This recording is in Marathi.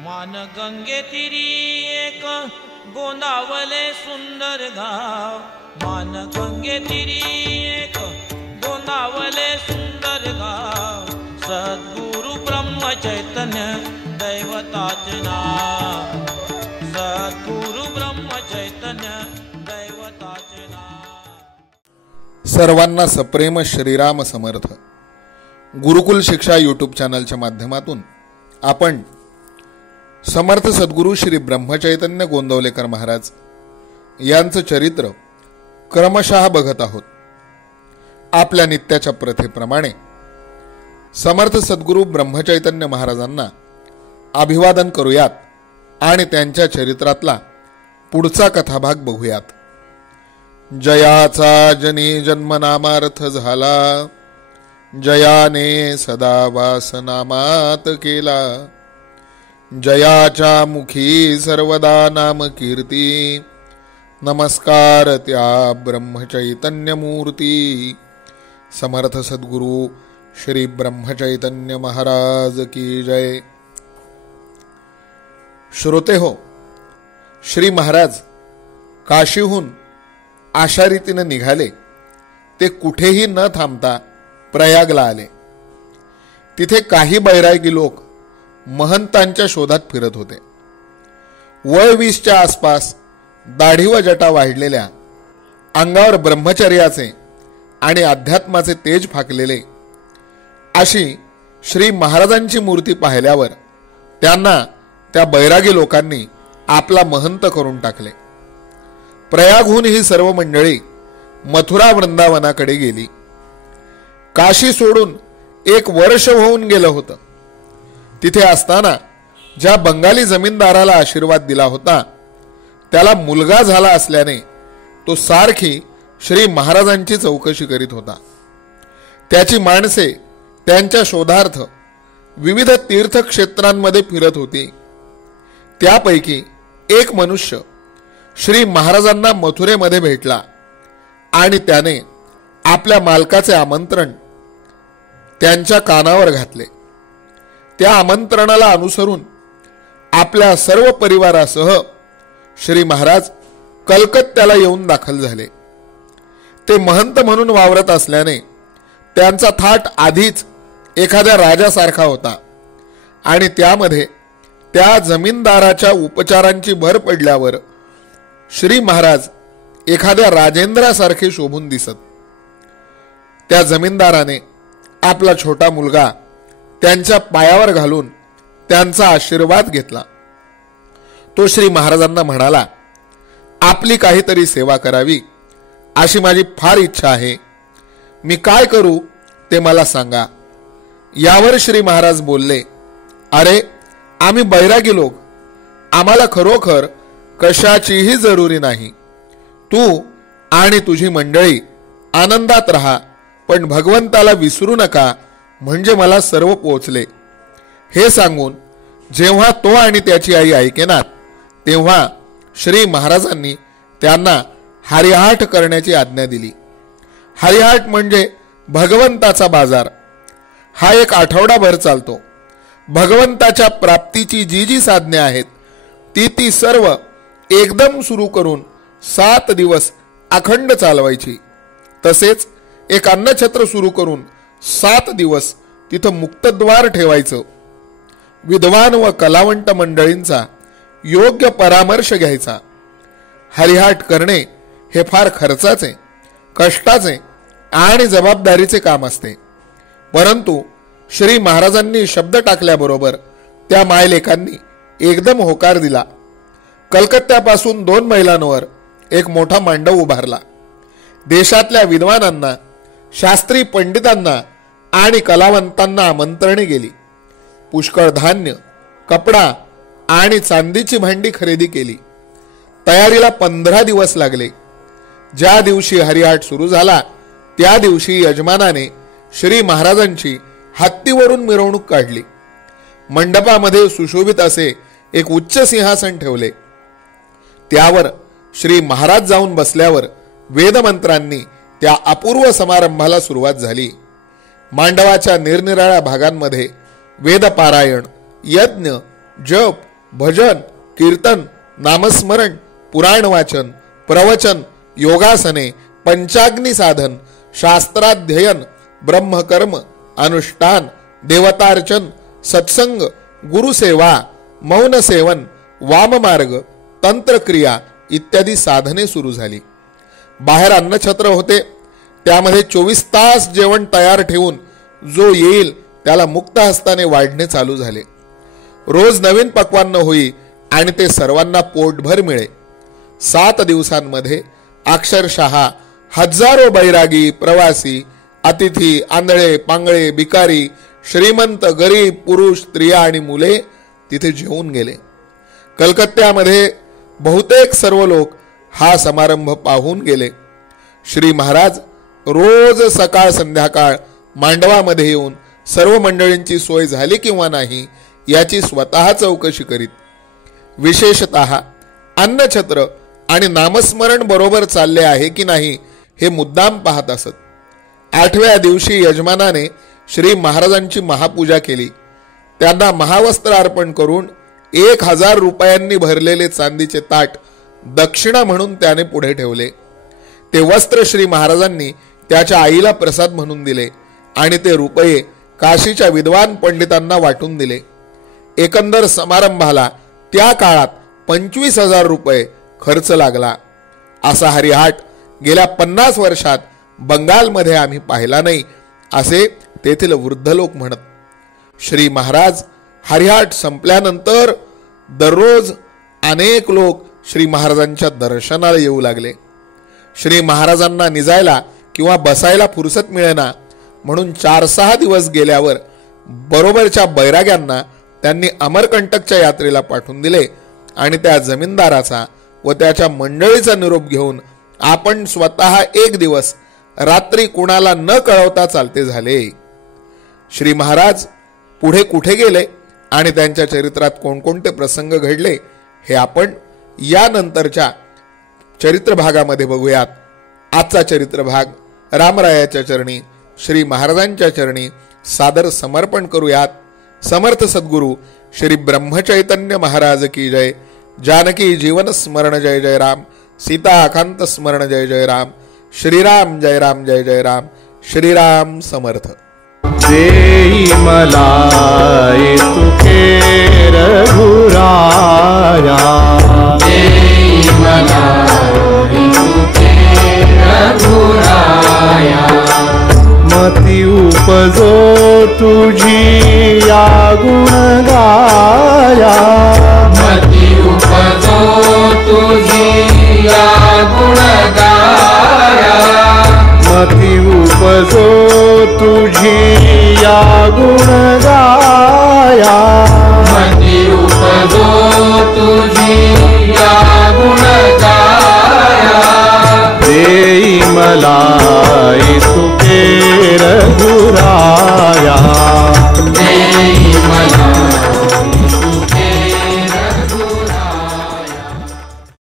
मान गंगे तिरी एक गोंदावले सुंदर गाव, मान गंगे तिरी एक गोंदावले सुंदर गाव, सद्गुरु ब्रह्म चैतन्य दैवताचे नाव, सद्गुरु ब्रह्म चैतन्य दैवताचे नाव। सर्वांना सप्रेम श्रीराम समर्थ। गुरुकुल शिक्षा यूट्यूब चॅनलच्या माध्यमातून आपण समर्थ सद्गुरू श्री ब्रह्मचैतन्य गोंदवलेकर महाराज यांचं चरित्र क्रमशः बघत आहोत। आपल्या नित्याच्या प्रथेप्रमाणे समर्थ सद्गुरू ब्रह्मचैतन्य महाराजांना अभिवादन करूयात आणि त्यांच्या चरित्रातला पुढचा कथाभाग बघूयात। जयाचा जनी जन्मनामार्थ झाला, जयाने सदा वासनामात केला, जयाच्या मुखी सर्वदा नाम कीर्ती, नमस्कार त्या ब्रह्मचैतन्य मूर्ती। समर्थ सद्गुरू श्री ब्रह्मचैतन्य महाराज की जय। श्रोते हो, श्री महाराज काशीहून अशा रीतीने निघाले ते कुठेही न थांबता प्रयागला आले। तिथे काही बैरागी लोक महंतांच्या शोधात फिरत होते। वय 20च्या आसपास, दाढी व जटा वाढलेल्या, अंगावर ब्रह्मचर्याचे आणि अध्यात्माचे तेज फाकलेले अशी श्री महाराजांची मूर्ती पाहिल्यावर त्यांना त्या बैरागी लोकांनी आपला महंत करून टाकले। प्रयागहून ही सर्व मंडळी मथुरा वृंदावनाकडे गेली। काशी सोडून 1 वर्ष होऊन गेलं होतं। तिथे असताना ज्या बंगाली जमीनदाराला आशीर्वाद दिला होता त्याला मुलगा झाला असल्याने तो सारखी श्री महाराजांची चौकशी करीत होता। त्याची माणसे त्यांच्या शोधार्थ विविध तीर्थक्षेत्रांमध्ये फिरत होती। त्यापैकी एक मनुष्य श्री महाराजांना मथुरेमध्ये भेटला आणि त्याने आपल्या मालकाचे आमंत्रण त्यांच्या कानावर घातले। त्या आमंत्रणाला अनुसरून आपल्या सर्व परिवारासह श्री महाराज कलकत्त्याला येऊन दाखल झाले। ते महंत म्हणून वावरत असल्याने त्यांचा थाट आधीच एखाद्या राजासारखा होता आणि त्यामध्ये त्या जमीनदाराच्या उपचारांची भर पडल्यावर श्री महाराज एखाद्या राजेंद्रासारखे शोभून दिसत। त्या जमीनदाराने आपला छोटा मुलगा त्यांच्या पायावर घालून त्यांचा आशीर्वाद घेतला। तो श्री महाराजांना म्हणाला, आपली काहीतरी सेवा करावी अशी माझी फार इच्छा आहे, मी काय करू ते मला सांगा। यावर श्री महाराज बोलले, अरे आम्ही बैरागी लोक, आम्हाला खरोखर कशाचीही जरुरी नाही। तू आणि तुझी मंडळी आनंदात राहा, पण भगवंताला विसरू नका, म्हणजे मला सर्व पोचले। हे सांगून जेव्हा तो आणि त्याची आई ऐकेनात तेव्हा श्री महाराजांनी त्यांना हरिहाट करण्याची आज्ञा दिली। हरिहाट म्हणजे भगवंताचा बाजार। हा 1 आठवडाभर चालतो। भगवंताच्या प्राप्तीची जी जी साधने आहेत ती सर्व एकदम सुरू करून 7 दिवस अखंड चालवायची। तसेच एक अन्नछत्र सुरू करून 7 दिवस तिथं मुक्तद्वार ठेवायचं। विद्वान व कलावंत मंडळींचा योग्य परामर्श घ्यायचा। हरिहाट करणे हे फार खर्चाचे, कष्टाचे आणि जबाबदारीचे काम असते। परंतु श्री महाराजांनी शब्द टाकल्याबरोबर त्या मायलेकांनी एकदम होकार दिला। कलकत्त्यापासून 2 मैलांवर एक मोठा मांडव उभारला। देशातल्या विद्वानांना, शास्त्री पंडितांना आणि कलावंतांना आमंत्रणे गेली। पुष्कळ धान्य, कपडा आणि चांदीची भांडी खरेदी केली। तयारीला 15 दिवस लागले। ज्या दिवशी हरिहाट सुरू झाला त्या दिवशी यजमानाने श्री महाराजांची हत्तीवरून मिरवणूक काढली। मंडपामध्ये सुशोभित असे एक उच्च सिंहासन ठेवले। त्यावर श्री महाराज जाऊन बसल्यावर वेदमंत्रांनी त्या अपूर्व समारंभाला सुरुवात झाली। मांडवाच्या निरनिराळ्या भागांमध्ये वेदपारायण, यज्ञ, जप भजन, कीर्तन, नामस्मरण, पुराण वाचन, प्रवचन, योगासने, पंचाग्नी साधन, शास्त्राध्ययन, ब्रह्मकर्म, अनुष्ठान, देवतार्चन, सत्संग, गुरुसेवा, मौन सेवन, वाममार्ग, तंत्रक्रिया इत्यादी साधने सुरू झाली. बाहेर अन्नछत्र होते, त्यामध्ये 24 तास जेवण तयार ठेवून जो येईल त्याला मुक्त हस्ताने वाढणे चालू झाले. रोज नवीन पक्वान्न होई आणि ते सर्वांना पोटभर मिळे. 7 दिवसांमध्ये अक्षरशः हजारो बैरागी, प्रवासी, अतिथी, आंधळे, पांगळे, भिकारी, श्रीमंत, गरीब, पुरुष, स्त्रिया आणि मुले तिथे जेवून गेले. कलकत्त्यामध्ये बहुतेक सर्व लोक हा समारंभ पाहून गेले. श्री महाराज रोज सकाळ संध्याकाळ मांडवामध्ये येऊन सर्व मंडळींची सोय झाली किंवा नाही याची स्वतः चौकशी करीत. विशेषतः अन्नछत्र आणि नामस्मरण बरोबर चालले आहे की नाही हे मुद्दाम पाहत असत. 8व्या दिवशी यजमानाने श्री महाराजांची महापूजा केली. त्यांना महावस्त्र अर्पण करून 1000 रुपयांनी भरलेले चांदीचे ताट दक्षिणा म्हणून त्याने पुढे ठेवले. ते वस्त्र श्री महाराजांनी त्याच्या आईला प्रसाद म्हणून दिले आणि ते रुपये काशीच्या विद्वान पंडितांना वाटून दिले. एकंदर समारंभाला त्या काळात 25,000 रुपये खर्च लागला. असा हरिहाट गेल्या 50 वर्षात बंगालमध्ये आम्ही पाहिला नाही, असे तेथील वृद्ध लोक म्हणत. श्री महाराज हरिहाट संपल्यानंतर दररोज अनेक लोक श्री महाराजांच्या दर्शनाला येऊ लागले. श्री महाराजांना निजायला किंवा बसायला फुरसत मिळेना म्हणून 4-6 दिवस गेल्यावर बरोबरच्या बैराग्यांना त्यांनी अमरकंटकच्या यात्रेला पाठवून दिले आणि त्या जमीनदाराचा व त्याच्या मंडळीचा निरोप घेऊन आपण स्वतः एक दिवस रात्री कुणाला न कळवता चालते झाले. श्री महाराज पुढे कुठे गेले आणि त्यांच्या चरित्रात कोणकोणते प्रसंग घडले हे आपण यानंतरच्या चरित्र भागामध्ये बघूयात. आजचा चरित्र भाग रामरायाच्या चरणी, श्री महाराजांच्या चरणी सादर समर्पण करूयात. समर्थ सद्गुरु श्री ब्रह्मचैतन्य महाराज की जय. जानकी जीवन स्मरण जय जय राम. सीता अकांत स्मरण जय जय राम. श्रीराम जय राम जय जय राम. श्रीराम समर्थ. देई मला तुके रघुराया. देई मला तुके रघुराया. मती उपजो तुझी या गुण गाया. मती उपजो तुझी या गुण गाया. मती उपजो तुझी या गुण